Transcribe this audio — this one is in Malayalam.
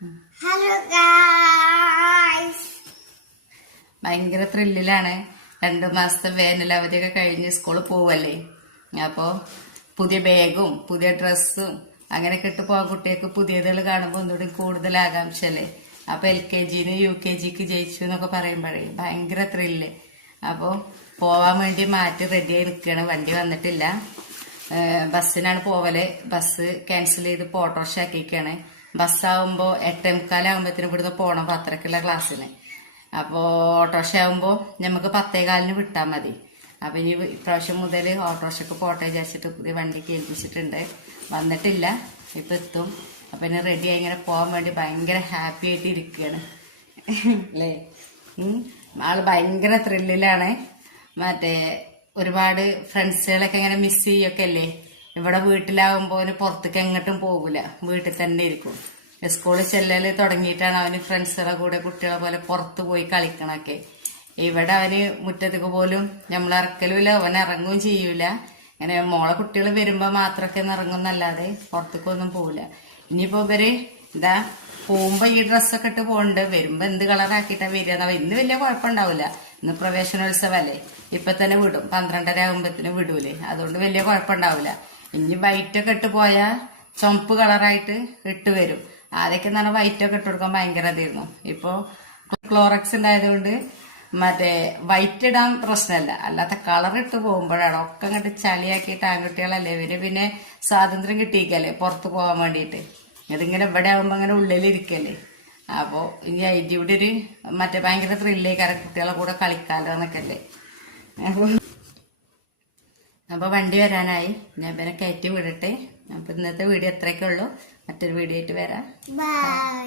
ഹലോ ഗായ്സ്, ഭയങ്കര ത്രില്ലിലാണ്. 2 മാസത്തെ വേനൽ അവധിയൊക്കെ കഴിഞ്ഞ് സ്കൂളിൽ പോവല്ലേ. അപ്പോൾ പുതിയ ബാഗും പുതിയ ഡ്രസ്സും അങ്ങനെയൊക്കെ ഇട്ട് പോകാൻ കുട്ടികൾക്ക് പുതിയതുകൾ കാണുമ്പോൾ ഒന്നുകൂടി കൂടുതൽ ആകാംക്ഷല്ലേ. അപ്പോൾ LKG-ന് UKG-ക്ക് ജയിച്ചു എന്നൊക്കെ പറയുമ്പോഴേ ഭയങ്കര ത്രില്ല്. അപ്പോൾ പോവാൻ വേണ്ടി മാറ്റി റെഡിയായി നിൽക്കുകയാണ്. വണ്ടി വന്നിട്ടില്ല. ബസ്സിനാണ് പോവല്. ബസ് ക്യാൻസൽ ചെയ്ത് ഓട്ടോറിക്ഷ ആക്കിയിരിക്കുകയാണ്. ബസ്സാവുമ്പോൾ 8:45 ഇവിടുന്ന് പോകണം പത്തരക്കുള്ള ക്ലാസ്സിന്. അപ്പോൾ ഓട്ടോറിക്ഷ ആകുമ്പോൾ നമുക്ക് 10:15 വിട്ടാൽ മതി. അപ്പം ഇനി ഇപ്രാവശ്യം മുതൽ ഓട്ടോറിക്ഷക്ക് പോട്ടെ വിചാരിച്ചിട്ട് പുതിയ വണ്ടിക്ക് ഏൽപ്പിച്ചിട്ടുണ്ട്. വന്നിട്ടില്ല, ഇപ്പം എത്തും. അപ്പം ഇനി റെഡിയായി ഇങ്ങനെ പോകാൻ വേണ്ടി ഭയങ്കര ഹാപ്പി ആയിട്ട് ഇരിക്കുകയാണ് അല്ലേ. ആള് ഭയങ്കര ത്രില്ലിലാണ്. മറ്റേ ഒരുപാട് ഫ്രണ്ട്സുകളൊക്കെ ഇങ്ങനെ മിസ് ചെയ്യൊക്കെ അല്ലേ. ഇവിടെ വീട്ടിലാവുമ്പോൾ അവന് പുറത്തേക്ക് എങ്ങോട്ടും പോകില്ല, വീട്ടിൽ തന്നെ ഇരിക്കും. സ്കൂളിൽ ചെല്ലല് തുടങ്ങിയിട്ടാണ് അവന് ഫ്രണ്ട്സുകളെ കൂടെ കുട്ടികളെ പോലെ പുറത്ത് പോയി കളിക്കണൊക്കെ. ഇവിടെ അവന് മുറ്റത്തേക്ക് പോലും നമ്മൾ ഇറക്കലുമില്ല, അവൻ ഇറങ്ങുകയും ചെയ്യൂല. അങ്ങനെ മോളെ കുട്ടികൾ വരുമ്പോൾ മാത്രമൊക്കെ ഇറങ്ങുന്നല്ലാതെ പുറത്തേക്കൊന്നും പോവില്ല. ഇനിയിപ്പോ ഇവര് ഇതാ പോകുമ്പോ ഈ ഡ്രസ്സൊക്കെ ഇട്ട് പോകുന്നുണ്ട്. വരുമ്പോ എന്ത് കളറാക്കിയിട്ടാ വരിക. ഇന്ന് വലിയ കുഴപ്പമുണ്ടാവില്ല, ഇന്ന് പ്രവേശനോത്സവല്ലേ. ഇപ്പൊ തന്നെ വിടും, 12:30 ആകുമ്പത്തിന് വിടൂലേ. അതുകൊണ്ട് വലിയ കുഴപ്പമുണ്ടാവില്ല. ഇനി വൈറ്റൊക്കെ ഇട്ട് പോയാൽ ചുമപ്പ് കളറായിട്ട് ഇട്ട് വരും. ആദ്യമൊക്കെ നല്ല വൈറ്റൊക്കെ ഇട്ട് കൊടുക്കാൻ ഭയങ്കര ഇതായിരുന്നു. ഇപ്പൊ ക്ലോറക്സ് ഉണ്ടായതുകൊണ്ട് മറ്റേ വൈറ്റ് ഇടാൻ പ്രശ്നമല്ല, അല്ലാത്ത കളർ ഇട്ട് പോകുമ്പോഴാണ് ഒക്കെ അങ്ങോട്ട് ചളിയാക്കിയിട്ട് ആൺകുട്ടികളല്ലേ ഇവര് പിന്നെ സ്വാതന്ത്ര്യം കിട്ടിയിക്കല്ലേ പുറത്ത് പോകാൻ വേണ്ടിയിട്ട്. ഇതിങ്ങനെ ഇവിടെ ആകുമ്പോ അങ്ങനെ ഉള്ളിലിരിക്കല്ലേ. അപ്പോ ഇനി അതിന്റെ ഇവിടെ ഒരു മറ്റേ ഭയങ്കര ത്രില്ലേക്കാരം കുട്ടികളെ കൂടെ കളിക്കാലോ എന്നൊക്കെ അല്ലേ. അപ്പൊ വണ്ടി വരാനായി, ഞാൻ പിന്നെ കയറ്റി വിടട്ടെ. അപ്പൊ ഇന്നത്തെ വീഡിയോ എത്രയൊക്കെ ഉള്ളൂ. മറ്റൊരു വീഡിയോ ആയിട്ട് വരാം. ബൈ.